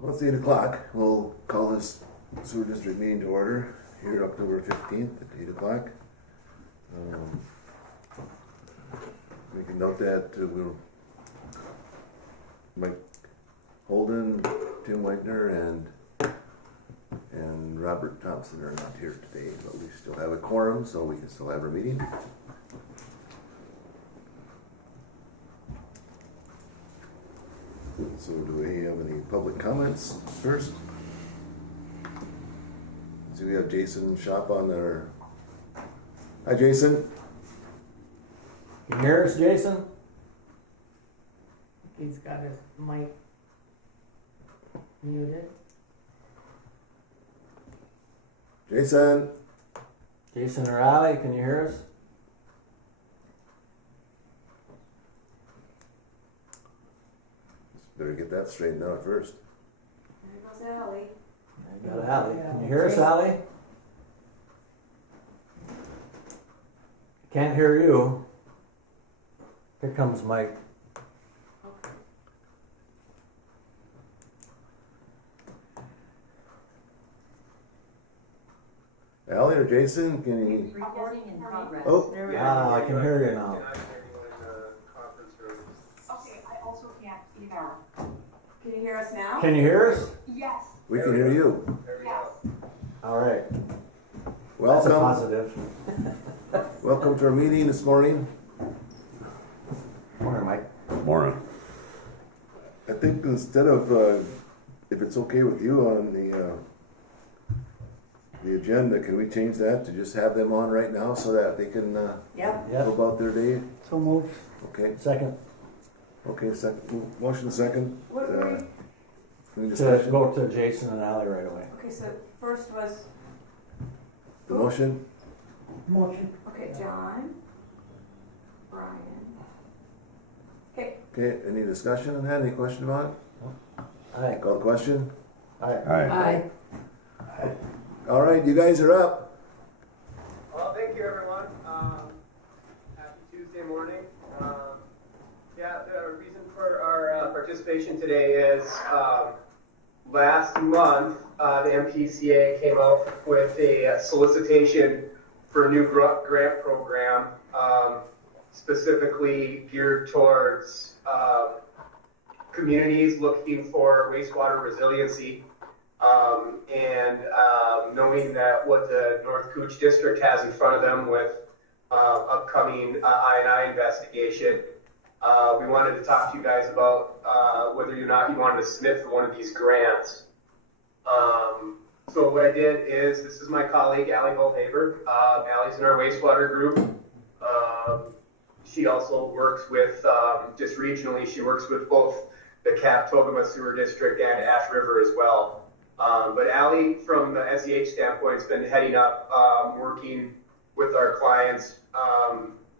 Well, it's 8 o'clock. We'll call this sewer district meeting to order here October 15th at 8 o'clock. We can note that we'll Mike Holden, Tim Wagner, and Robert Thompson are not here today, but we still have a quorum, so we can still have our meeting. So do we have any public comments first? So we have Jason Shop on there. Hi, Jason. Can you hear us, Jason? He's got his mic muted. Jason. Jason or Allie, can you hear us? Better get that straightened out first. There goes Allie. I got Allie. Can you hear us, Allie? Can't hear you. Here comes Mike. Allie or Jason, can you? Recording in progress. Oh, There we Ah, are. I can hear you now. Okay, I also can't either. Can you hear us now? Can you hear us? Yes, we can hear you. yes. All right. That's a Welcome. positive. Welcome to our meeting this morning. Morning, Mike. Morning. I think instead of, if it's okay with you on the agenda, can we change that to just have them on right now so that they can Yep. Yep. go about their day? So moved. Okay. Second. Okay. Second. Motion second. What were we? Any To discussion? go to Jason and Allie right away. Okay, so first was, The motion. Motion. okay, John, Brian. Okay, Okay. Any discussion on that? Any question about it? Aye. Call the question. Aye. Aye. All right, you guys are up. Well, thank you, everyone. Happy Tuesday morning. The reason for our participation today is last month the MPCA came out with a solicitation for a new grant program, specifically geared towards communities looking for wastewater resiliency. Knowing that what the North Cooch District has in front of them with upcoming I&I investigation, we wanted to talk to you guys about whether or not you wanted to submit for one of these grants. So what I did is, this is my colleague, Allie Bolhaver. Allie's in our wastewater group. She also works with, just regionally, she works with both the Cap-Togama Sewer District and Ash River as well. But Allie, from the SEH standpoint, has been heading up, working with our clients,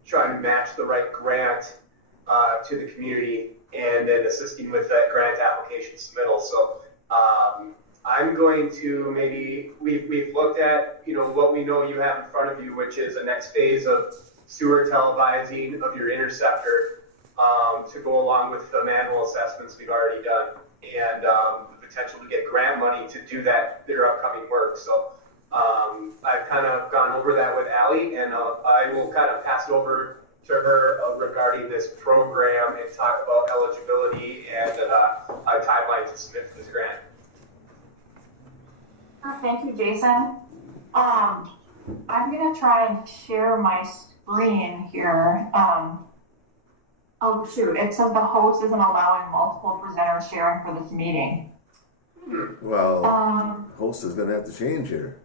trying to match the right grant to the community, and then assisting with that grant application submittal. So I'm going to we've looked at what we know you have in front of you, which is the next phase of sewer televising of your interceptor, to go along with the manhole assessments we've already done, and the potential to get grant money to do their upcoming work. So I've kind of gone over that with Allie, and I will kind of pass it over to her regarding this program and talk about eligibility and a timeline to submit for this grant. Thank you, Jason. I'm gonna try and share my screen here. Oh shoot, it says the host isn't allowing multiple presenters sharing for this meeting. Well, host is going to have to change here.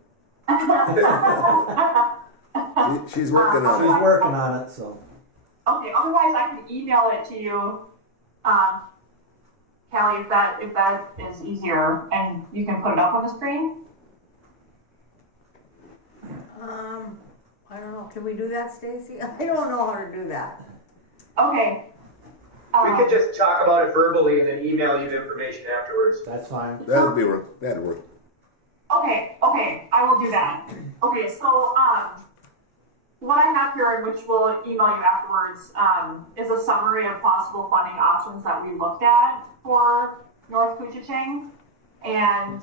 She's working on She's it. working on it, so. Okay, otherwise I can email it to you, Callie, if that is easier, and you can put it up on the screen. I don't know. Can we do that, Stacy? I don't know how to do that. Okay. We could just talk about it verbally and then email you the information afterwards. That's fine. That'll work. That'll work. Okay, I will do that. Okay, so what I have here, which we'll email you afterwards, is a summary of possible funding options that we looked at for North Kuchicheng. And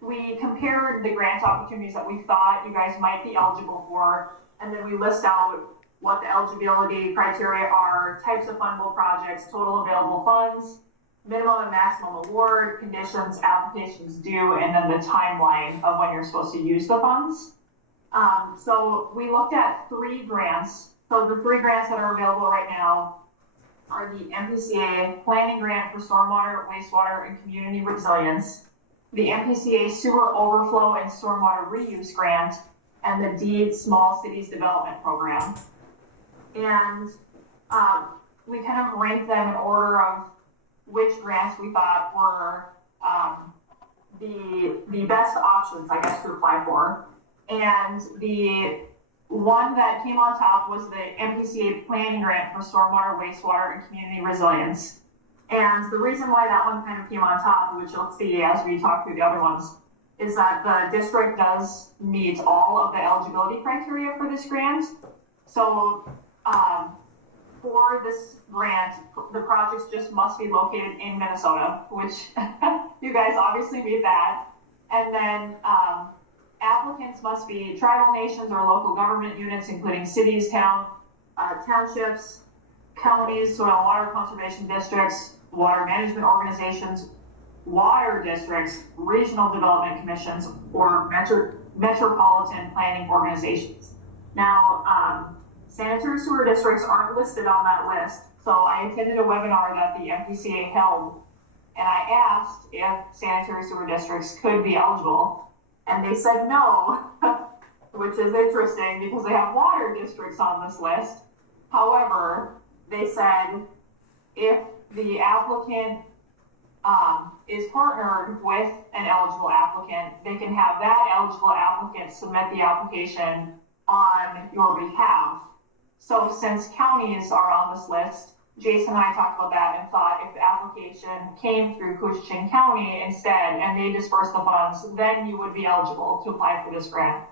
we compared the grant opportunities that we thought you guys might be eligible for, and then we list out what the eligibility criteria are, types of fundable projects, total available funds, minimum and maximum award, conditions, applications due, and then the timeline of when you're supposed to use the funds. So we looked at 3 grants. So the 3 grants that are available right now are the MPCA Planning Grant for Stormwater, Wastewater, and Community Resilience, the MPCA Sewer Overflow and Stormwater Reuse Grant, and the DEED Small Cities Development Program. And we kind of ranked them in order of which grants we thought were the best options, I guess, to apply for. And the one that came on top was the MPCA Planning Grant for Stormwater, Wastewater, and Community Resilience. And the reason why that one kind of came on top, which you'll see as we talk through the other ones, is that the district does meet all of the eligibility criteria for this grant. So for this grant, the projects just must be located in Minnesota, which you guys obviously meet that. And then applicants must be tribal nations or local government units, including cities, townships, counties, soil and water conservation districts, water management organizations, water districts, regional development commissions, or metropolitan planning organizations. Now, sanitary sewer districts aren't listed on that list, so I attended a webinar that the MPCA held, and I asked if sanitary sewer districts could be eligible, and they said no, which is interesting because they have water districts on this list. However, they said if the applicant is partnered with an eligible applicant, they can have that eligible applicant submit the application on your behalf. So since counties are on this list, Jason and I talked about that and thought if the application came through Coochiching County instead and they dispersed the funds, then you would be eligible to apply for this grant.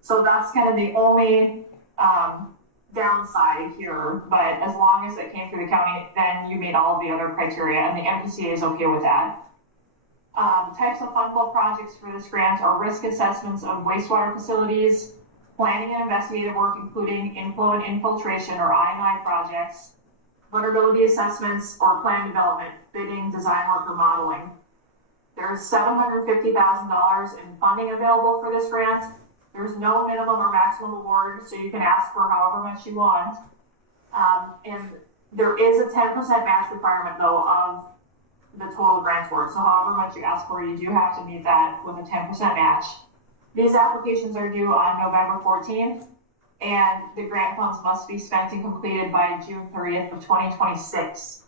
So that's kind of the only downside here, but as long as it came through the county, then you meet all of the other criteria, and the MPCA is okay with that. Types of fundable projects for this grant are risk assessments of wastewater facilities, planning and investigative work, including inflow and infiltration or I&I projects, vulnerability assessments, or plan development, bidding, design work, or modeling. There's $750,000 in funding available for this grant. There's no minimum or maximum award, so you can ask for however much you want. And there is a 10% match requirement, though, of the total grant award. So however much you ask for, you do have to meet that with a 10% match. These applications are due on November 14th, and the grant funds must be spent and completed by June 30th of 2026.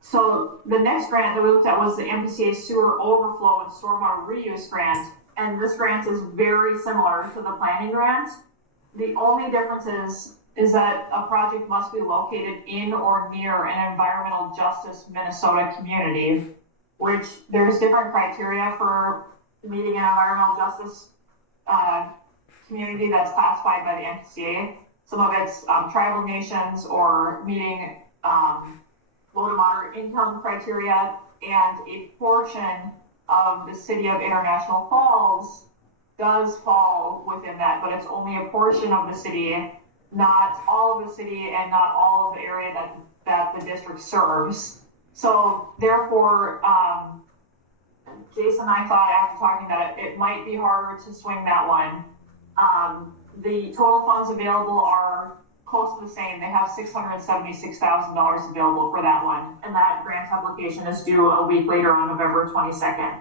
So the next grant that we looked at was the MPCA Sewer Overflow and Stormwater Reuse Grant. And this grant is very similar to the planning grant. The only difference is that a project must be located in or near an environmental justice Minnesota community, which there's different criteria for meeting an environmental justice community that's classified by the MPCA. Some of it's tribal nations or meeting low to moderate income criteria, and a portion of the city of International Falls does fall within that, but it's only a portion of the city, not all of the city and not all of the area that the district serves. So therefore, Jason and I thought after talking that it might be harder to swing that one. The total funds available are close to the same. They have $676,000 available for that one. And that grant application is due a week later on November 22nd.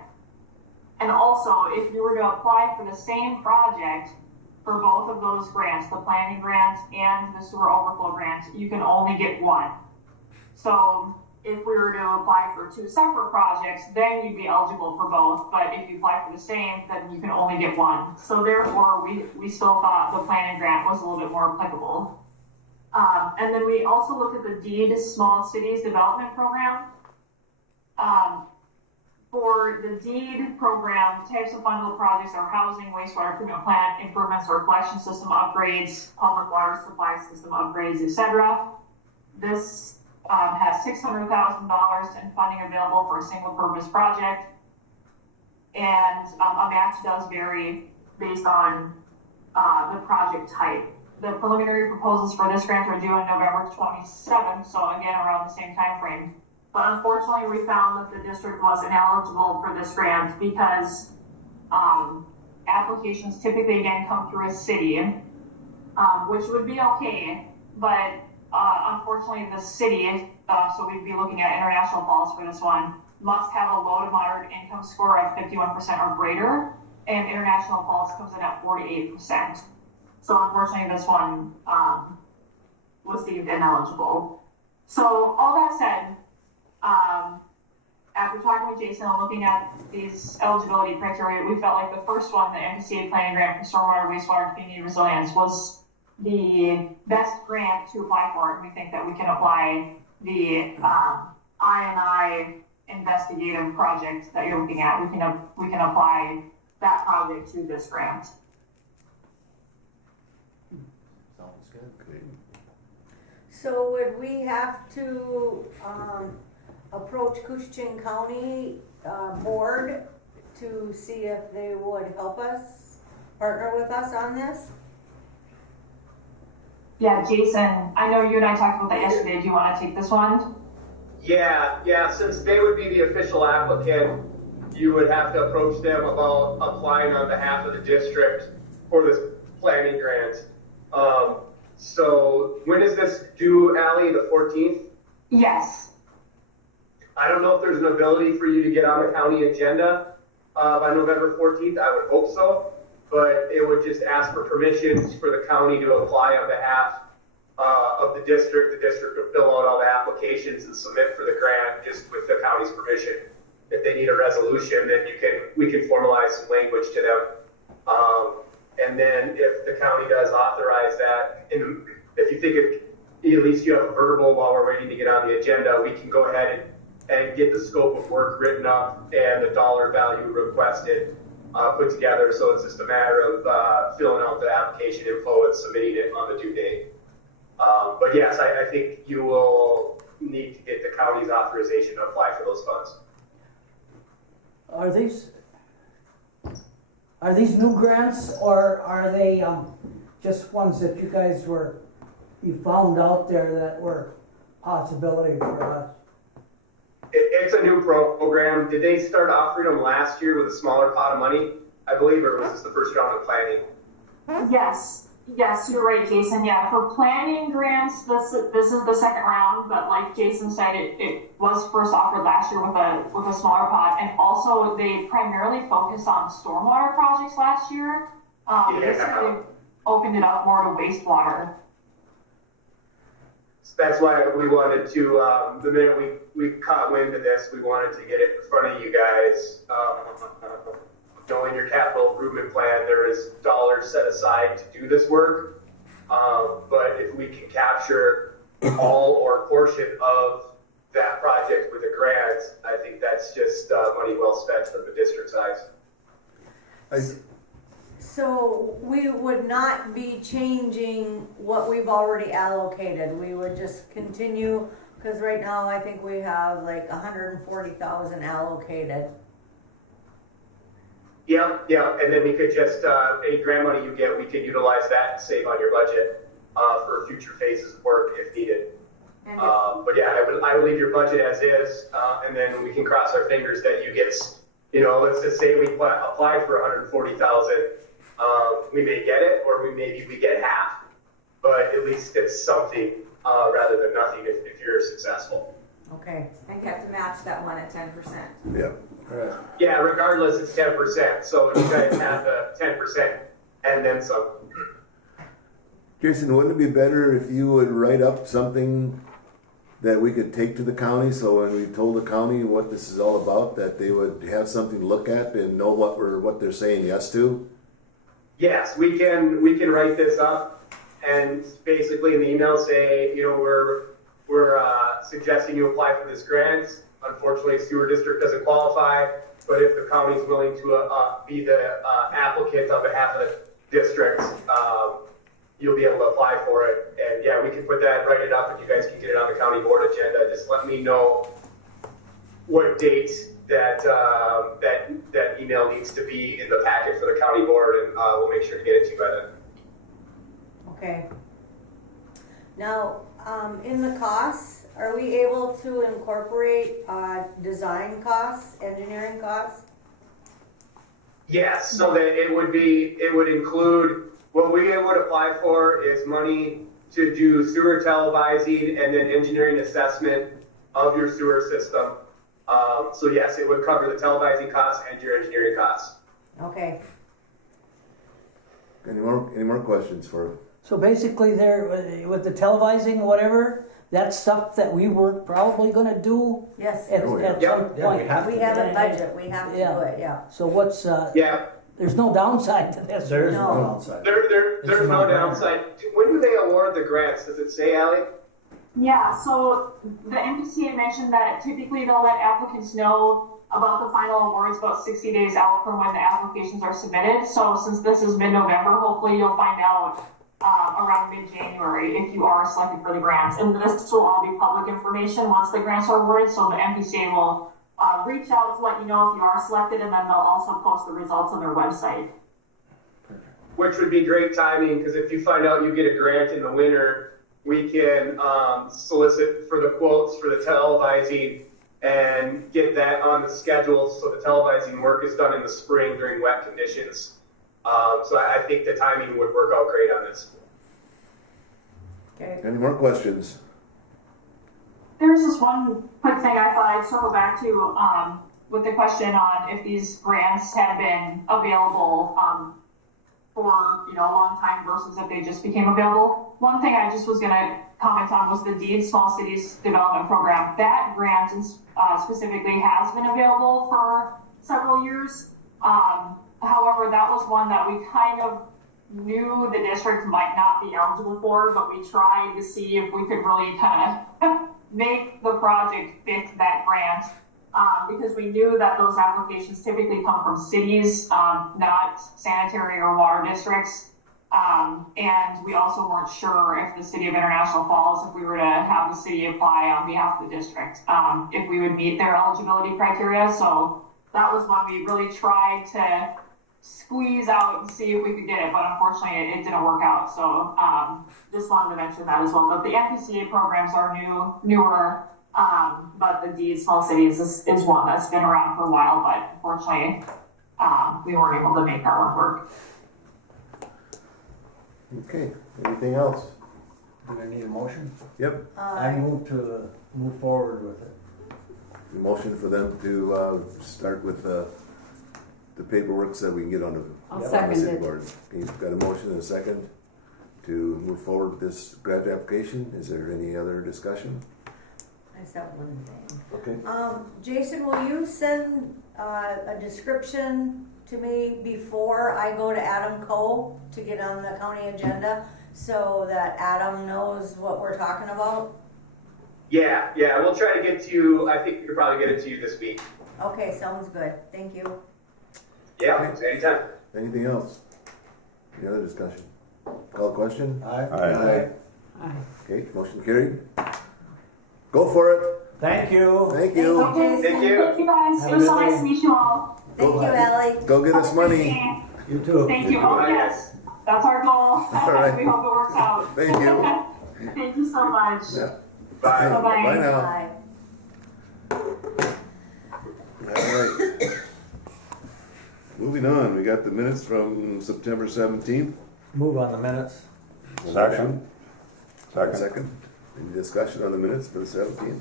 And also, if you were to apply for the same project for both of those grants, the planning grant and the sewer overflow grant, you can only get one. So if we were to apply for 2 separate projects, then you'd be eligible for both. But if you apply for the same, then you can only get one. So therefore, we still thought the planning grant was a little bit more applicable. And then we also looked at the DEED Small Cities Development Program. For the DEED program, types of fundable projects are housing, wastewater treatment plant improvements or collection system upgrades, public water supply system upgrades, etc. This has $600,000 in funding available for a single purpose project. And a match does vary based on the project type. The preliminary proposals for this grant are due on November 27th, so again, around the same time frame. But unfortunately, we found that the district was ineligible for this grant because applications typically again come through a city, which would be okay, but unfortunately the city, so we'd be looking at International Falls for this one, must have a low to moderate income score of 51% or greater, and International Falls comes in at 48%. So unfortunately this one was deemed ineligible. So all that said, after talking with Jason and looking at these eligibility criteria, we felt like the first one, the Nkasd planning grant for stormwater, wastewater, community resilience, was the best grant to apply for. And we think that we can apply the I&I investigative project that you're looking at. We can apply that project to this grant. Sounds good. Okay. So would we have to, approach Cushin County, board to see if they would help us, partner with us on this? Yeah, Jason, I know you and I talked about that yesterday. Do you want to take this one? Yeah, since they would be the official applicant, you would have to approach them about applying on behalf of the district for this planning grant. So when is this due, Ally, the 14th? Yes. I don't know if there's an ability for you to get on the county agenda by November 14th. I would hope so, but it would just ask for permissions for the county to apply on behalf of the district. The district would fill out all the applications and submit for the grant just with the county's permission. If they need a resolution, then we can formalize some language to them. And then if the county does authorize that, if you think at least you have a verbal while we're waiting to get on the agenda, we can go ahead and get the scope of work written up and the dollar value requested put together. So it's just a matter of filling out the application info and submitting it on the due date. But yes, I think you will need to get the county's authorization to apply for those funds. Are these new grants, or are they just ones that you found out there that were possibility for us? It's a new program. Did they start offering them last year with a smaller pot of money, I believe, or was this the first round of planning? Yes, you're right, Jason. Yeah, for planning grants, this is the second round, but like Jason said, it was first offered last year with a smaller pot, and also they primarily focused on stormwater projects last year. This year they opened it up more to wastewater. So that's why we wanted to, the minute we caught wind of this, we wanted to get it in front of you guys. Knowing your capital improvement plan, there is dollars set aside to do this work. But if we can capture all or portion of that project with a grant, I think that's just money well spent from the district's eyes. So we would not be changing what we've already allocated. We would just continue, because right now I think we have like 140,000 allocated. Yeah, and then we could just, any grant money you get, we could utilize that and save on your budget for future phases of work if needed. But yeah, I would leave your budget as is, and then we can cross our fingers that you get, let's just say we apply for 140,000. We may get it, or maybe we get half, but at least it's something rather than nothing if you're successful. Okay. And kept to match that one at 10%. Yeah. Correct. Yeah, regardless, it's 10%. So you guys have the 10% and then some. Jason, wouldn't it be better if you would write up something that we could take to the county, so when we told the county what this is all about, that they would have something to look at and know what they're saying yes to? Yes, we can write this up and basically in the email say, we're suggesting you apply for this grant. Unfortunately, sewer district doesn't qualify, but if the county is willing to be the applicant on behalf of the district, you'll be able to apply for it. And yeah, we can put that, write it up, and you guys can get it on the county board agenda. Just let me know what date that email needs to be in the packet for the county board, and we'll make sure to get it to you by then. Okay. Now, in the costs, are we able to incorporate, design costs, engineering costs? Yes, so that it would include, what we would apply for is money to do sewer televising and then engineering assessment of your sewer system. So yes, it would cover the televising costs and your engineering costs. Okay, Any more questions for? So basically there, with the televising, whatever, that's stuff that we were probably gonna do yes, at, Oh, yeah. at Yep. some Yeah, we point. have we to. have a budget, we have to Yeah. do it, yeah. So what's, Yeah, there's no downside to this. There is No. no downside. there's It's no not bad. downside. When do they award the grants? Does it say, Ally? Yeah, so the MPCA mentioned that typically they'll let applicants know about the final awards about 60 days out from when the applications are submitted. So since this is mid-November, hopefully you'll find out around mid-January if you are selected for the grants. And this will all be public information once the grants are awarded. So the MPCA will reach out to let you know if you are selected, and then they'll also post the results on their website. Which would be great timing, because if you find out you get a grant in the winter, we can solicit for the quotes for the televising and get that on the schedule so the televising work is done in the spring during wet conditions. So I think the timing would work out great on this. Okay, Any more questions? There's just one quick thing I thought I'd circle back to with the question on if these grants had been available for a long time versus if they just became available. One thing I just was going to comment on was the DEED Small Cities Development Program. That grant specifically has been available for several years. However, that was one that we kind of knew the district might not be eligible for, but we tried to see if we could really kind of make the project fit that grant. Because we knew that those applications typically come from cities, not sanitary or water districts. And we also weren't sure if the city of International Falls, if we were to have the city apply on behalf of the district, if we would meet their eligibility criteria. So that was one we really tried to squeeze out and see if we could get it, but unfortunately it didn't work out. So just wanted to mention that as well. But the MPCA programs are newer. But the DEED Small Cities is one that's been around for a while, but unfortunately, we weren't able to make that one work. Okay, anything else? Do we need a motion? Yep, I move to move forward with it. motion for them to start with the paperwork so that we can get on the, I'll on the second city it. board. Okay, you've got a motion and a second to move forward with this grant application. Is there any other discussion? I just have one thing. Okay. Jason, will you send a description to me before I go to Adam Cole to get on the county agenda so that Adam knows what we're talking about? Yeah, we'll try to get to you. I think we could probably get it to you this week. Okay, sounds good. Thank you. Yeah, anytime. Anything else? Any other discussion? Call the question? Aye. Aye. Aye. Okay, motion carried. Go for it. Thank you. Thank you. Jason. Thank you. Thank you guys. Have It a was good so nice day. to meet you all. Thank you, Ally. Go get us money. You too. Thank you. Bye. Oh, yes. That's our goal. All right. We hope it works out. Thank you. Thank you so much. Yeah. Bye. Bye-bye. Bye now. Bye. All right. Moving on, we got the minutes from September 17th. Move on the minutes. Second. Second. Any discussion on the minutes for the 17th?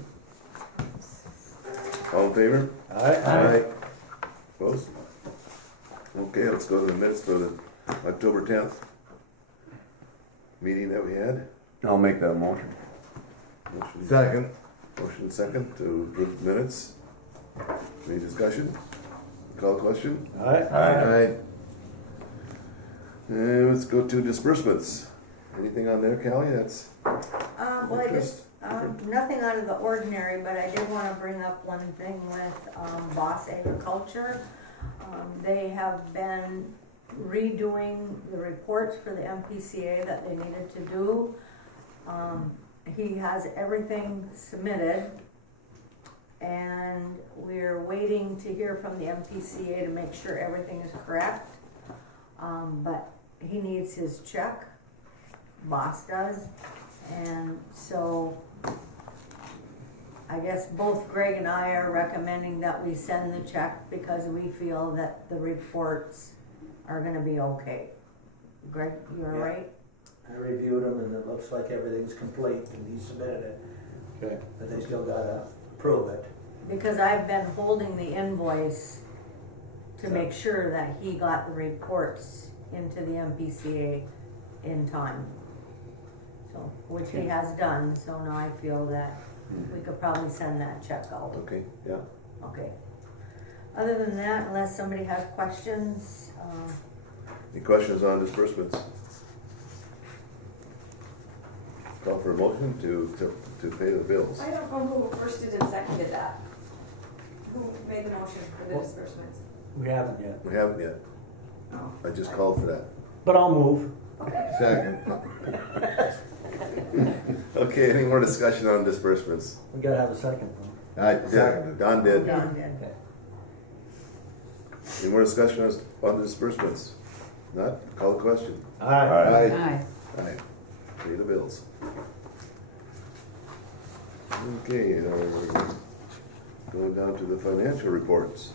All in favor? Aye. Opposed? Okay, let's go to the minutes for the October 10th meeting that we had. I'll make that motion. Motion second. Motion second to approve the minutes. Any discussion? Call question? Aye. Aye. And let's go to disbursements. Anything on there, Callie? That's Well, I just, nothing out of the ordinary, but I did want to bring up one thing with Boss Agriculture. They have been redoing the reports for the MPCA that they needed to do. He has everything submitted, and we're waiting to hear from the MPCA to make sure everything is correct. But he needs his check, boss does, and so I guess both Greg and I are recommending that we send the check because we feel that the reports are gonna be okay. Greg, you all Yeah. right? I reviewed them and it looks like everything's complete and he submitted it, Okay. but they still gotta approve it. Because I've been holding the invoice to make sure that he got the reports into the MPCA in time. So, which he has done, so now I feel that we could probably send that check out. Okay, yeah. Okay. Other than that, unless somebody has questions, Any questions on disbursements? Call for a motion to pay the bills. I don't know who first did and seconded that. Who made the motion for the disbursements? We haven't yet. We haven't yet. Oh. I just called for that. But I'll move. Second. Okay, any more discussion on disbursements? We gotta have a second though. I did, Don did. Don did. Okay. Any more discussion on the disbursements? Not? Call the question. Aye. Aye. Aye. Pay the bills. Okay, going down to the financial reports.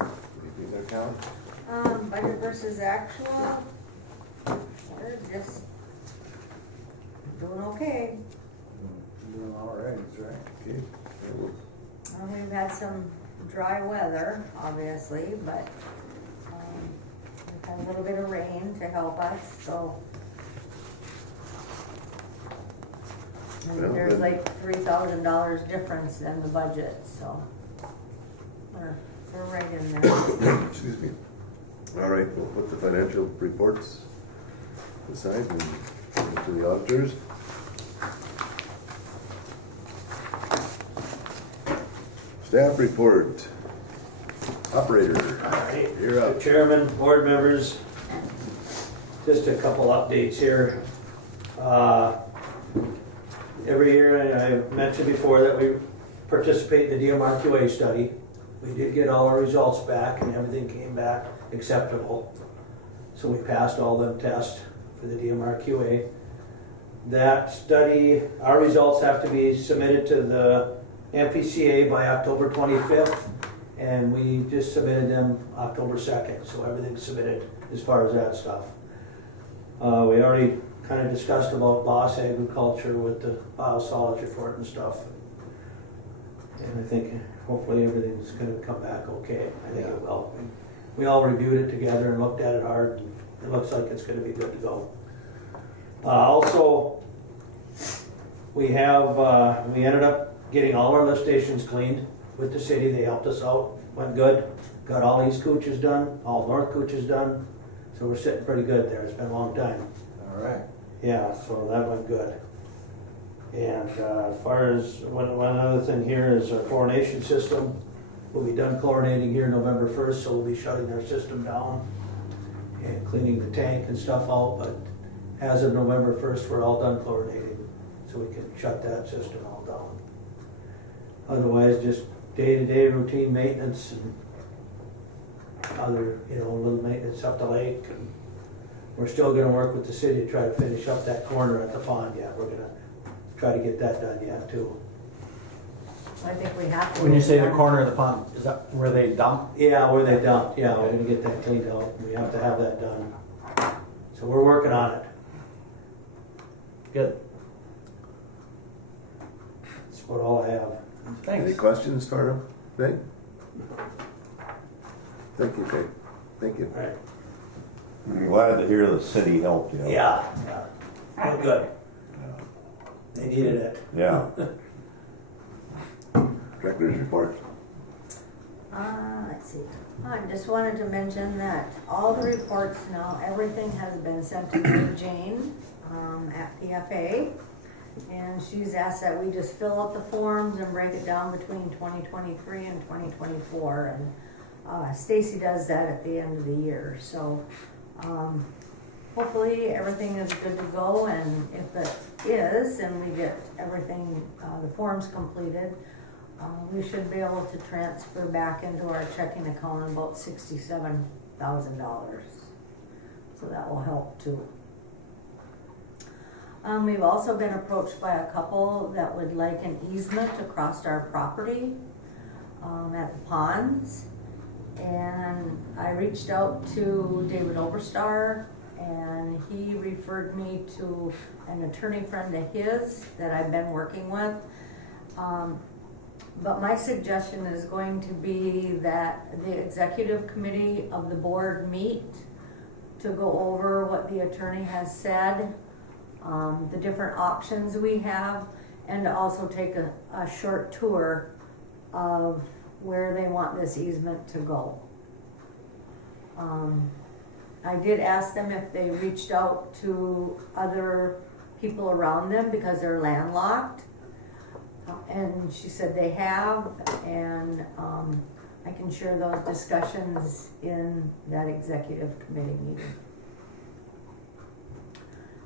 Anything there, Cal? budget versus actual, we're just doing okay. Doing all right, right. Okay. Yeah, We've had some dry weather, obviously, but, we've had a little bit of rain to help us, so. And Well, there's then- like $3,000 difference in the budget, so we're right in there. Excuse me. All right, we'll put the financial reports aside and go to the auditors. Staff report. Operator, you're up. Chairman, board members, just a couple updates here. Every year, I mentioned before that we participate in the DMRQA study. We did get all our results back and everything came back acceptable. So we passed all them tests for the DMRQA. That study, our results have to be submitted to the MPCA by October 25th, and we just submitted them October 2nd, so everything's submitted as far as that stuff. We already kind of discussed about Boss Agriculture with the biosolids report and stuff. And I think hopefully everything's gonna come back okay. I think it will. We all reviewed it together and looked at it hard, and it looks like it's gonna be good to go. Also, we ended up getting all our lift stations cleaned with the city. They helped us out, went good. Got all east cooches done, all north cooches done. So we're sitting pretty good there. It's been a long time. All right. Yeah, so that went good. And as far as one other thing here is our chlorination system. We'll be done chlorinating here November 1st, so we'll be shutting our system down and cleaning the tank and stuff out. But as of November 1st, we're all done chlorinating, so we can shut that system all down. Otherwise, just day-to-day routine maintenance and other, little maintenance up the lake. And we're still gonna work with the city to try to finish up that corner at the pond yet. We're gonna try to get that done yet too. I think we have to. When you say the corner of the pond, is that where they dump? Yeah, where they dumped, yeah, we're gonna get that cleaned out. We have to have that done. So we're working on it. Good. That's about all I have. Any Thanks. questions for him? Peg? Thank you, Peg. Thank you. All right. I'm glad to hear the city helped you. Yeah, we're good. They needed it. Yeah. Director's report. Let's see. I just wanted to mention that all the reports now, everything has been sent to Mary Jane at PFA. And she's asked that we just fill out the forms and break it down between 2023 and 2024. And Stacy does that at the end of the year. So hopefully everything is good to go. And if it is, and we get everything, the forms completed, we should be able to transfer back into our checking account about $67,000. So that will help too. We've also been approached by a couple that would like an easement across our property at the ponds. And I reached out to David Oberstar, and he referred me to an attorney friend of his that I've been working with. But my suggestion is going to be that the executive committee of the board meet to go over what the attorney has said, the different options we have, and to also take a short tour of where they want this easement to go. I did ask them if they reached out to other people around them because they're landlocked. And she said they have, and I can share those discussions in that executive committee meeting.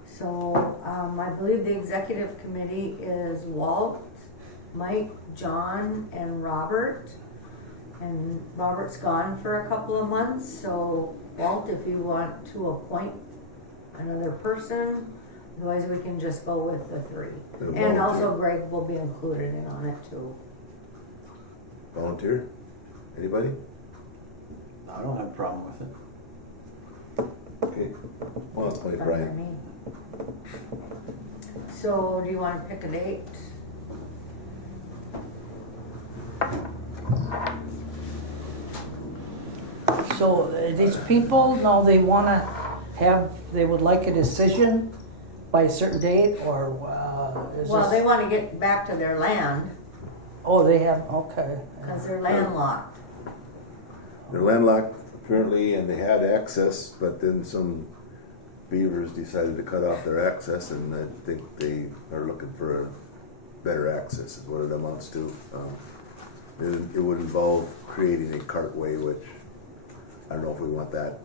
So I believe the executive committee is Walt, Mike, John, and Robert. And Robert's gone for a couple of months, so Walt, if you want to appoint another person, otherwise we can just go with the three. And also Greg will be included in on it too. Volunteer? Anybody? I don't have a problem with it. Okay. Well, it's like Not Brian. for me. So do you want to pick a date? So these people, now they wanna they would like a decision by a certain date, or is Well, they this? want to get back to their land Oh, they have, okay. because they're landlocked. They're landlocked apparently, and they had access, but then some beavers decided to cut off their access, and I think they are looking for a better access, is what it amounts to. It would involve creating a cartway, which I don't know if we want that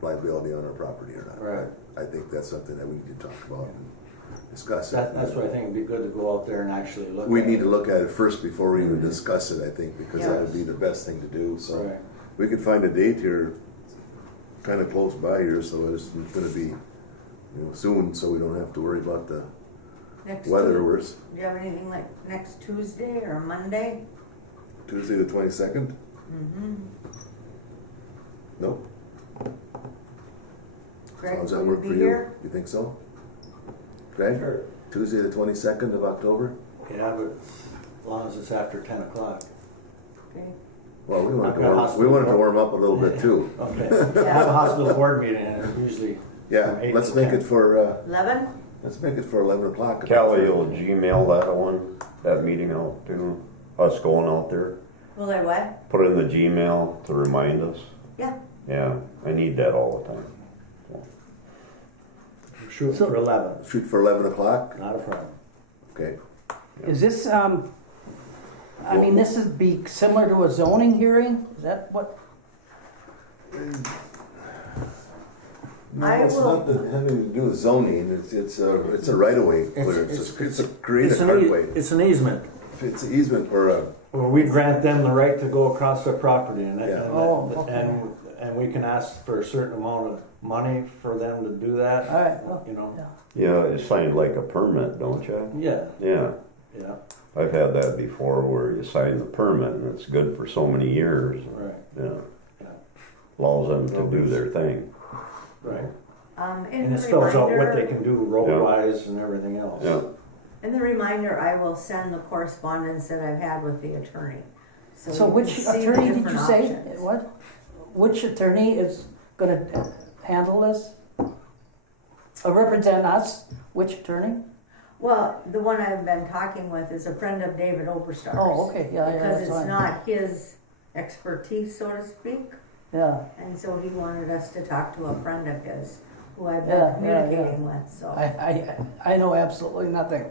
liability on our property or not. Right. I think that's something that we need to talk about and discuss. That's what I think would be good to go out there and actually look at. We need to look at it first before we even discuss it, I think, because that would Yes. be the best thing to do, so. Right. We could find a date here, kinda close by here, so it's gonna be, soon, so we don't have to worry about the Next weather Tu- worse. Do you have anything like next Tuesday or Monday? Tuesday the 22nd? Mm-hmm. Nope. Greg, How does that will you work be for you? here? You think so? Greg? Sure. Tuesday the 22nd of October? Yeah, but as long as it's after 10 o'clock. Okay. Well, we wanted I've got hospital to warm up a little bit too. Okay. I have a hospital board meeting and it's usually Yeah, from 8 let's to make 10. it for, 11? let's make it for 11 o'clock. Kelly will Gmail that meeting out to us going out there. Will I what? Put it in the Gmail to remind us. Yeah. Yeah, I need that all the time. Shoot for 11, Shoot for 11 o'clock? not a problem. Okay. Is this, I mean, this would be similar to a zoning hearing? Is that what? No, I it's will- not having to do with zoning, it's a right-of-way clearance, it's a create a cartway. It's an easement. It's an easement or a, Well, we grant them the right to go across their property and, Yeah. Oh, okay. and we can ask for a certain amount of money for them to do that. All right, well, You know? yeah. Yeah, it's signed like a permit, don't you? Yeah, Yeah, yeah, I've had that before where you sign the permit and it's good for so many years. right, Yeah, yeah, allows them to do their thing. right. In And the it spells out what they reminder, can do road-wise and everything else. Yeah. in the reminder, I will send the correspondence that I've had with the attorney. So you which can see the attorney did you different say? options. What? Which attorney is gonna handle this? Represent us? Which attorney? Well, the one I've been talking with is a friend of David Oberstar's. Oh, okay, yeah, Because that's it's fine. not his expertise, so to speak. Yeah, And so he wanted us to talk to a friend of his who I've Yeah, been yeah, yeah. communicating with, so. I know absolutely nothing.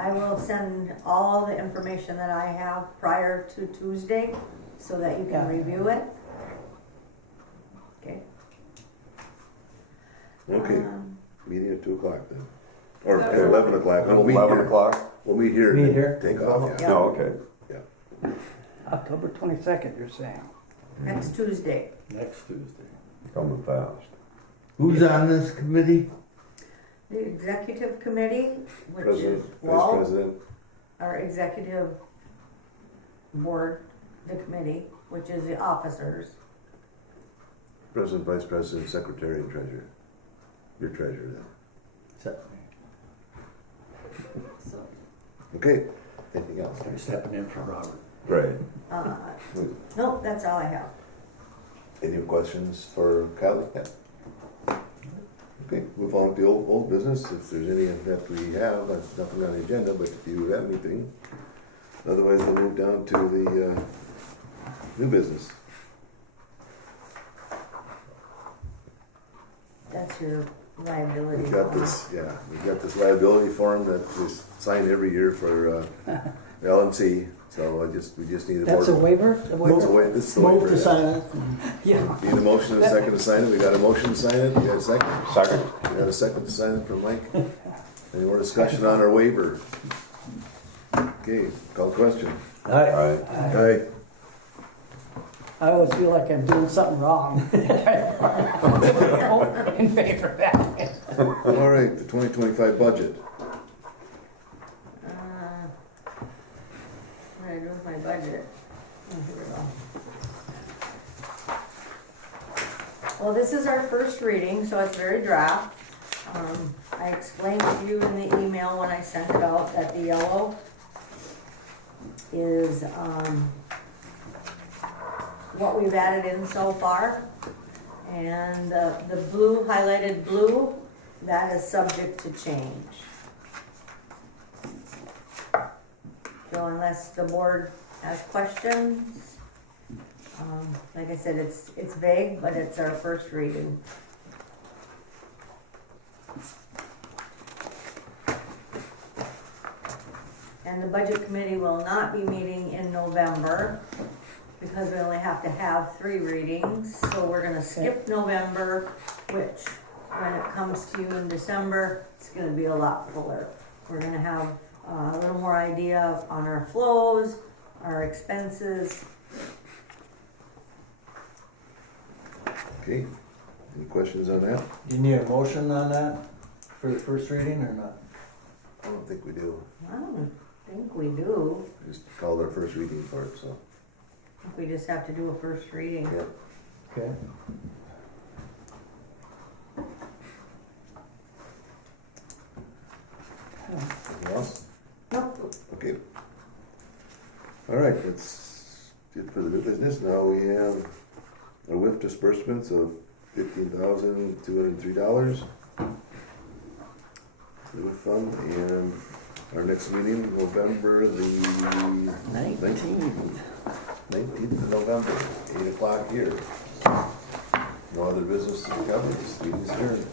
I will send all the information that I have prior to Tuesday so that you can Yeah. review it. Okay. Okay, Um, meeting at 2:00 then. Or Is that at 11 o'clock. We'll meet 11 here. o'clock? We'll meet here. Meet and here. Take off, yeah. Yeah. Oh, okay. October 22nd, you're saying? Next Tuesday. Next Tuesday. Coming fast. Who's on this committee? The executive committee, which President, is vice Walt, president, our executive board, the committee, which is the officers. president, vice president, secretary, and treasurer. Your treasurer then. So, So, Okay, anything else? I'm stepping in for Robert. Right. Nope, that's all I have. Any questions for Kylie? Yeah. Okay, move on to old business. If there's any that we have, that's nothing on the agenda, but if you have anything. Otherwise, we'll move down to the new business. That's your liability. We've got form. this, yeah, we've got this liability form that is signed every year for L&C. So we just need a board. That's a waiver? The It's a waiver? wa- This is the Move waiver. to yeah. sign it. Yeah. Need a motion and a second to sign it. We got a motion to sign it. We got a second. Second. We got a second to sign it from Mike. Any more discussion on our waiver? Okay, call the question. Aye. Aye. Aye. I always feel like I'm doing something wrong. In favor of that. All right, the 2025 budget. What did I do with my budget? Oh, here we go. Well, this is our first reading, so it's very draft. I explained to you in the email when I sent it out that the yellow is what we've added in so far. And the blue, highlighted blue, that is subject to change. So unless the board has questions, like I said, it's vague, but it's our first reading. And the budget committee will not be meeting in November because we only have to have 3 readings. So we're gonna skip November, which when it comes to you in December, it's gonna be a lot fuller. We're gonna have a little more idea on our flows, our expenses. Okay, any questions on that? You need a motion on that for the first reading or not? I don't think we do. I don't think we do. We just called our first reading for it, so. I think we just have to do a first reading. Yeah. Okay. Anything else? Nope. Okay. All right, that's it for the new business. Now we have a WIF disbursements of $15,203. The WIF fund, and our next meeting, November the 19th of November, 8 o'clock here. No other business to be covered, this meeting is adjourned.